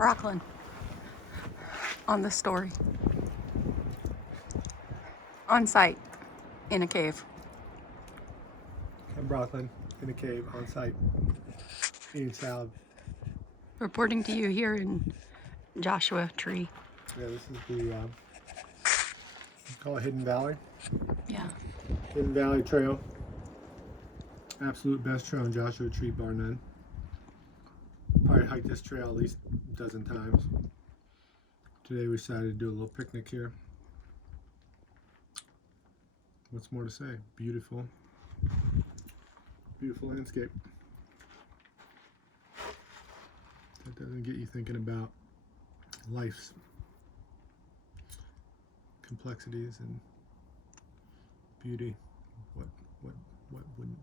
Rockland on the story. On site in a cave. Ken Brockland in a cave on site eating salad. Reporting to you here in Joshua Tree. Yeah, this is the we call it Hidden Valley. Yeah. Hidden Valley Trail. Absolute best trail in Joshua Tree, bar none. Probably hiked this trail at least a dozen times. Today we decided to do a little picnic here. What's more to say? Beautiful, beautiful landscape. That doesn't get you thinking about life's complexities and beauty. What wouldn't?